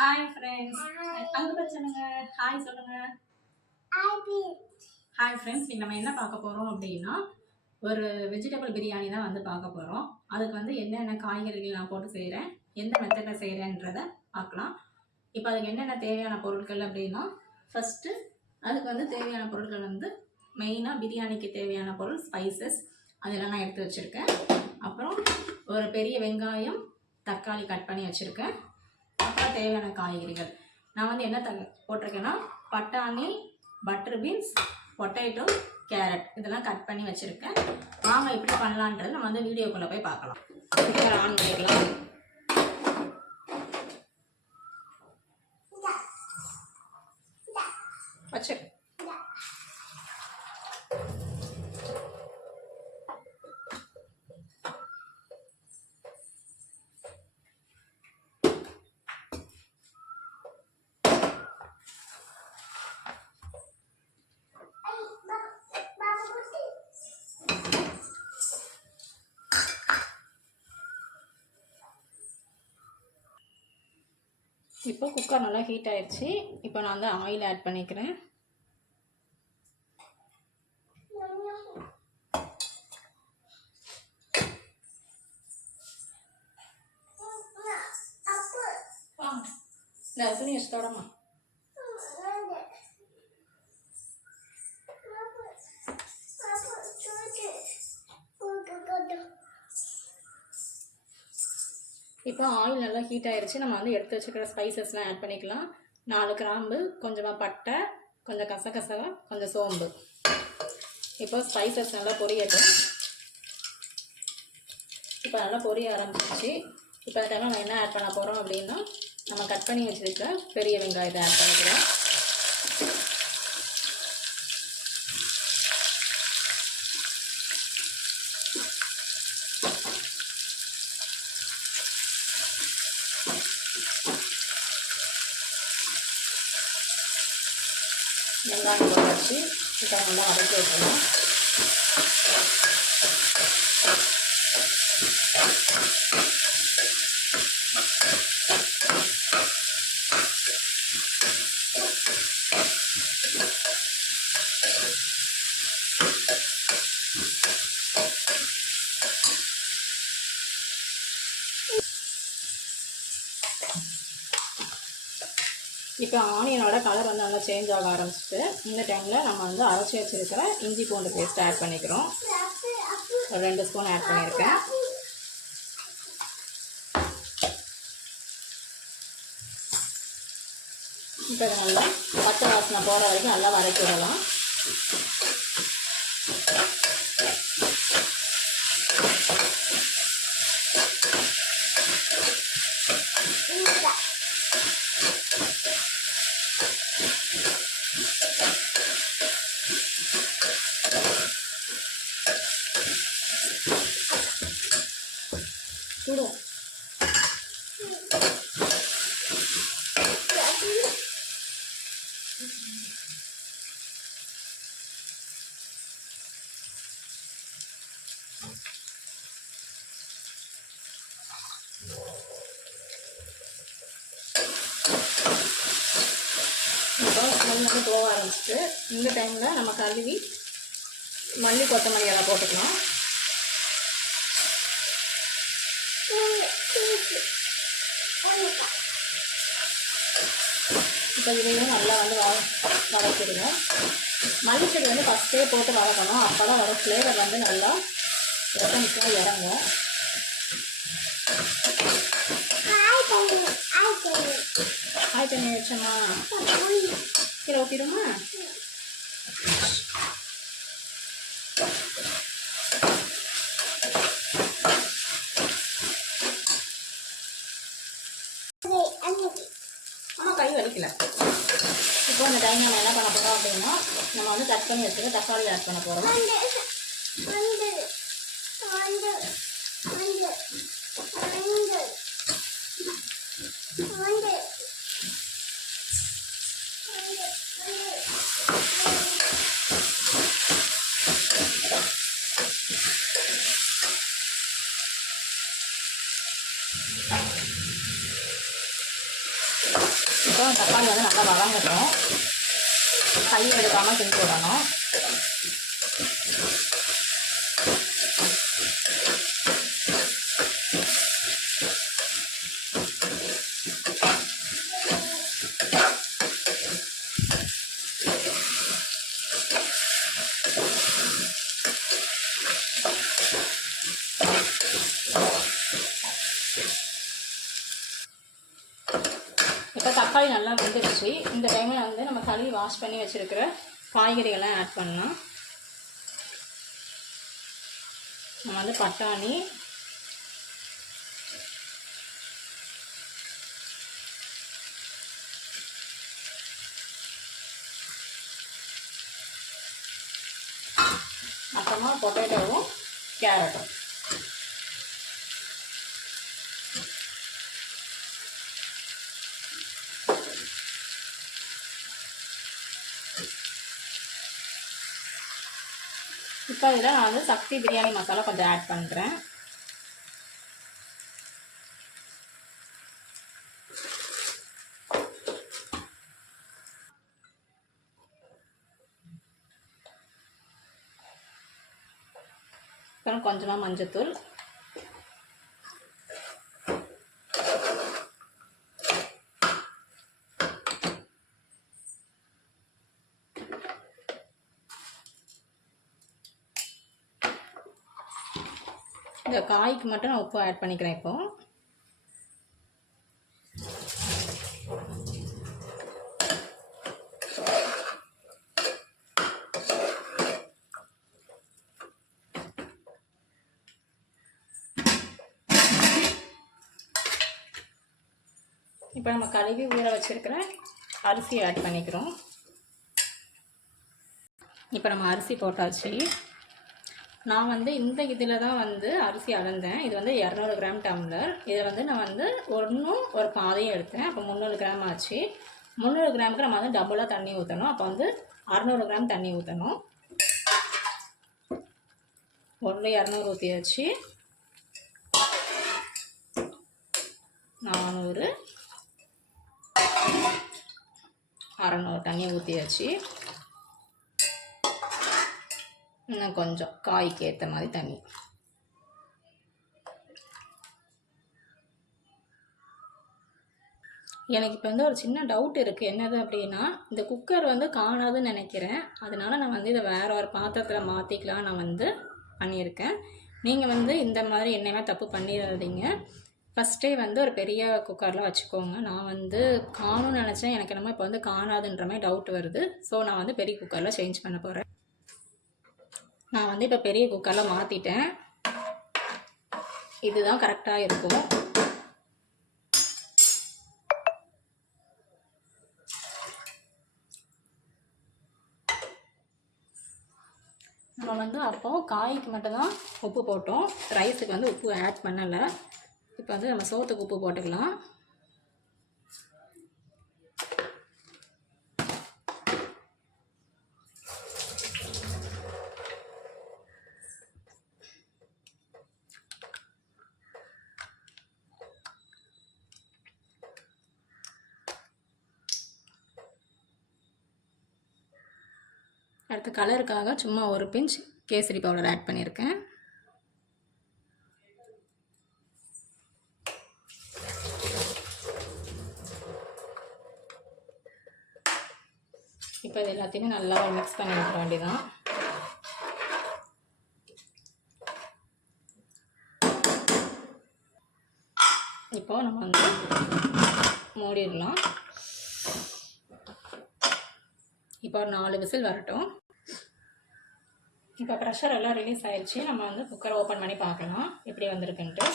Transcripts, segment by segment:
Hi friends அங்கே பிரச்சனைங்க hi சொல்லுங்க. ஹாய் ஃப்ரெண்ட்ஸ் இன்னைக்கு நம்ம என்ன பார்க்க போகிறோம் அப்படின்னா ஒரு வெஜிடபிள் பிரியாணி தான் வந்து பார்க்க போகிறோம் அதுக்கு வந்து என்னென்ன காய்கறிகள் நான் போட்டு செய்கிறேன் எந்த மெத்தடில் செய்கிறேன்றத பார்க்கலாம். இப்போ அதுக்கு என்னென்ன தேவையான பொருட்கள் அப்படின்னா ஃபஸ்ட்டு அதுக்கு வந்து தேவையான பொருட்கள் வந்து மெயினாக பிரியாணிக்கு தேவையான பொருள் ஸ்பைசஸ் அதெல்லாம் நான் எடுத்து வச்சுருக்கேன். அப்புறம் ஒரு பெரிய வெங்காயம் தக்காளி கட் பண்ணி வச்சுருக்கேன். அப்புறம் தேவையான காய்கறிகள். நான் வந்து என்ன த போட்டிருக்கேன்னா பட்டாணி பட்டர் பீன்ஸ் பொட்டேட்டோ கேரட் இதெல்லாம் கட் பண்ணி வச்சுருக்கேன். வாங்க எப்படி பண்ணலான்றது நம்ம வந்து வீடியோக்குள்ளே போய் பார்க்கலாம் குக்கர் ஆன் பண்ணிக்கலாம் வச்சு இப்போ குக்கர் நல்லா ஹீட் ஆயிடுச்சு. இப்போ நான் வந்து ஆயில் ஆட் பண்ணிக்கிறேன். இந்த துணி வச்சு இப்போ ஆயில் நல்லா ஹீட் ஆயிருச்சு. நம்ம வந்து எடுத்து வச்சுக்கிற ஸ்பைசஸ்லாம் ஆட் பண்ணிக்கலாம். நாலு கிராம்பு கொஞ்சமாக பட்டை கொஞ்சம் கசகசா கொஞ்சம் சோம்பு. இப்போ ஸ்பைசஸ் நல்லா பொரியட்டும். இப்போ நல்லா பொரிய ஆரம்பிச்சிச்சு இப்போ அந்த டைமில் நம்ம என்ன ஆட் பண்ண போகிறோம் அப்படின்னா நம்ம கட் பண்ணி வச்சுருக்க பெரிய வெங்காயத்தை ஆட் பண்ணிக்கிறோம் வெங்காயம் போட்டாச்சு சிக்கன் நல்லா வதக்கி வைக்கணும். இப்போ ஆனியனோட கலர் வந்து நல்லா சேஞ்ச் ஆக ஆரம்பிச்சிட்டு இந்த டைமில் நம்ம வந்து அரைச்சி வச்சுருக்கிற இஞ்சி பூண்டு பேஸ்ட் ஆட் பண்ணிக்கிறோம். ஒரு ரெண்டு ஸ்பூன் ஆட் பண்ணியிருக்கேன். இப்போ நல்லா பச்சை வாசனை போகிற வரைக்கும் நல்லா வதக்கி விடலாம். வந்து போக ஆரம்பிச்சிட்டு இந்த டைமில் நம்ம கழுவி மல்லி கொத்தமல்லி எல்லாம் போட்டுக்கலாம். இப்போ இதையும் நல்லா வந்து வ வதக்கிடுங்க. மல்லி செடி வந்து ஃபஸ்ட்டே போட்டு வதக்கணும். அப்போ தான் வர ஃப்ளேவர் வந்து நல்லா எசன்ஸ்லாம் இறங்கும். ஆய் தண்ணி வச்சோமா? கீழே ஊற்றிடுமா ஆமாம் கை வலிக்கல இப்போ அந்த டைம் நம்ம என்ன பண்ண போகிறோம் அப்படின்னா நம்ம வந்து கட் பண்ணி வச்சுட்டு தக்காளி ஆட் பண்ண போகிறோம் வதங்கட்டும். கை எடுக்காமல் செஞ்சு விடணும் இப்போ தக்காளி நல்லா இந்த டைமில் வந்து நம்ம கழுவி வாஷ் பண்ணி வச்சுருக்கிற காய்கறிகள்லாம் ஆட் பண்ணலாம். நம்ம வந்து பட்டாணி அப்புறமா பொட்டேட்டோவும் கேரட்டும் இப்போ இதில் நான் வந்து சக்தி பிரியாணி மசாலா கொஞ்சம் ஆட் பண்ணுறேன் அப்புறம் கொஞ்சமாக மஞ்சத்தூள். இந்த காய்க்கு மட்டும் நான் உப்பு ஆட் பண்ணிக்கிறேன் இப்போ. இப்போ நம்ம கழுவி ஊற வச்சுருக்கிற அரிசி ஆட் பண்ணிக்கிறோம். இப்போ நம்ம அரிசி போட்டாச்சு. நான் வந்து இந்த இதில் தான் வந்து அரிசி அளந்தேன். இது வந்து இரநூறு கிராம் டம்ளர். இதை வந்து நான் வந்து ஒன்றும் ஒரு பாதையும் எடுத்தேன். அப்போ முந்நூறு கிராம் ஆச்சு. முந்நூறு கிராமுக்கு நம்ம வந்து டபுளாக தண்ணி ஊற்றணும் அப்போ வந்து அறநூறு கிராம் தண்ணி ஊற்றணும் ஒன்று இரநூறு ஊற்றியாச்சு நானூறு. அறநூறு தண்ணி ஊற்றியாச்சு இன்னும் கொஞ்சம் காய்க்கு ஏற்ற மாதிரி தண்ணி. எனக்கு இப்போ வந்து ஒரு சின்ன டவுட் இருக்குது என்னது அப்படின்னா இந்த குக்கர் வந்து காணாதுன்னு நினைக்கிறேன். அதனால் நான் வந்து இதை வேற ஒரு பாத்திரத்தில் மாற்றிக்கலாம் நான் வந்து பண்ணியிருக்கேன். நீங்கள் வந்து இந்த மாதிரி என்னையுமே தப்பு பண்ணிடாதீங்க. ஃபஸ்ட்டே வந்து ஒரு பெரிய குக்கரில் வச்சுக்கோங்க. நான் வந்து காணும்னு நினச்சேன். எனக்கு என்னமோ இப்போ வந்து காணாதுன்ற மாதிரி டவுட் வருது. ஸோ நான் வந்து பெரிய குக்கரில் சேஞ்ச் பண்ண போகிறேன் நான் வந்து இப்போ பெரிய குக்கரில் மாற்றிட்டேன் இதுதான் கரெக்டாக இருக்கும். நம்ம வந்து அப்போ காய்க்கு மட்டும்தான் உப்பு போட்டோம். ரைஸுக்கு வந்து உப்பு ஆட் பண்ணலை. இப்போ வந்து நம்ம சோத்துக்கு உப்பு போட்டுக்கலாம். அடுத்து கலருக்காக சும்மா ஒரு பிஞ்ச் கேசரி பவுடர் ஆட் பண்ணியிருக்கேன். இப்போ இது எல்லாத்தையுமே நல்லா மிக்ஸ் பண்ணி விட்டுற வேண்டியதான் இப்போ நம்ம வந்து மூடிடலாம். இப்போ ஒரு நாலு விசில் வரட்டும். இப்போ ப்ரெஷர் எல்லாம் ரிலீஸ் ஆயிடுச்சு நம்ம வந்து குக்கரை ஓப்பன் பண்ணி பார்க்கலாம். எப்படி வந்திருக்குன்ட்டு.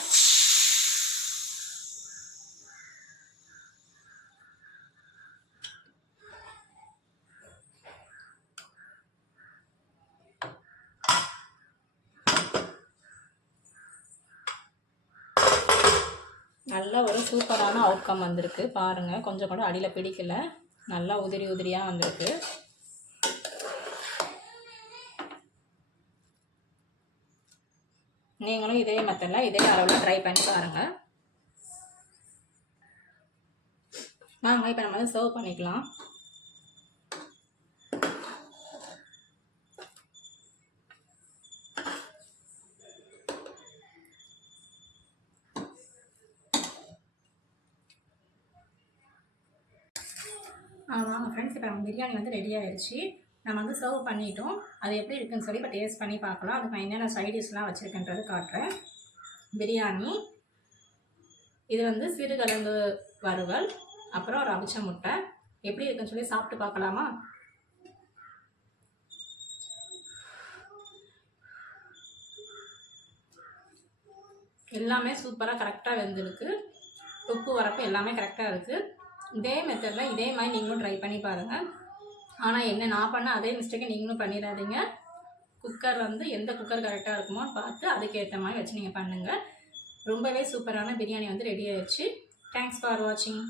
நல்ல ஒரு சூப்பரான அவுட்கம் வந்திருக்கு. பாருங்கள் கொஞ்சம் கூட அடியில் பிடிக்கல. நல்லா உதிரி உதிரியாக வந்திருக்கு. நீங்களும் இதே மெத்தடில் இதே அளவில் ட்ரை பண்ணி பாருங்கள் வாங்க இப்போ நம்ம வந்து சர்வ் பண்ணிக்கலாம். ஆ வாங்க ஃப்ரெண்ட்ஸ் இப்போ நம்ம பிரியாணி வந்து ரெடி ஆயிடுச்சு. நம்ம வந்து சர்வ் பண்ணிட்டோம். அது எப்படி இருக்குன்னு சொல்லி இப்போ டேஸ்ட் பண்ணி பார்க்கலாம். அதுக்கு நான் என்னென்ன சைடிஷ்லாம் வச்சுருக்கேன்றது காட்டுறேன். பிரியாணி. இது வந்து சிறுகிழங்கு வறுவல். அப்புறம் ஒரு அவிச்ச முட்டை. எப்படி இருக்குன்னு சொல்லி சாப்பிட்டு பார்க்கலாமா? எல்லாமே சூப்பராக கரெக்டாக வெந்திருக்கு. உப்பு வரப்பு எல்லாமே கரெக்டாக இருக்குது இதே மெத்தடில் இதே மாதிரி நீங்களும் ட்ரை பண்ணி பாருங்கள் ஆனால் என்ன நான் பண்ண அதே மிஸ்டேக்கை நீங்களும் பண்ணிடாதீங்க. குக்கர் வந்து எந்த குக்கர் கரெக்டாக இருக்குமோ பார்த்து அதுக்கேற்ற மாதிரி வச்சு நீங்கள் பண்ணுங்கள் ரொம்பவே சூப்பரான பிரியாணி வந்து ரெடி ஆயிடுச்சு தேங்க்ஸ் ஃபார் வாட்சிங்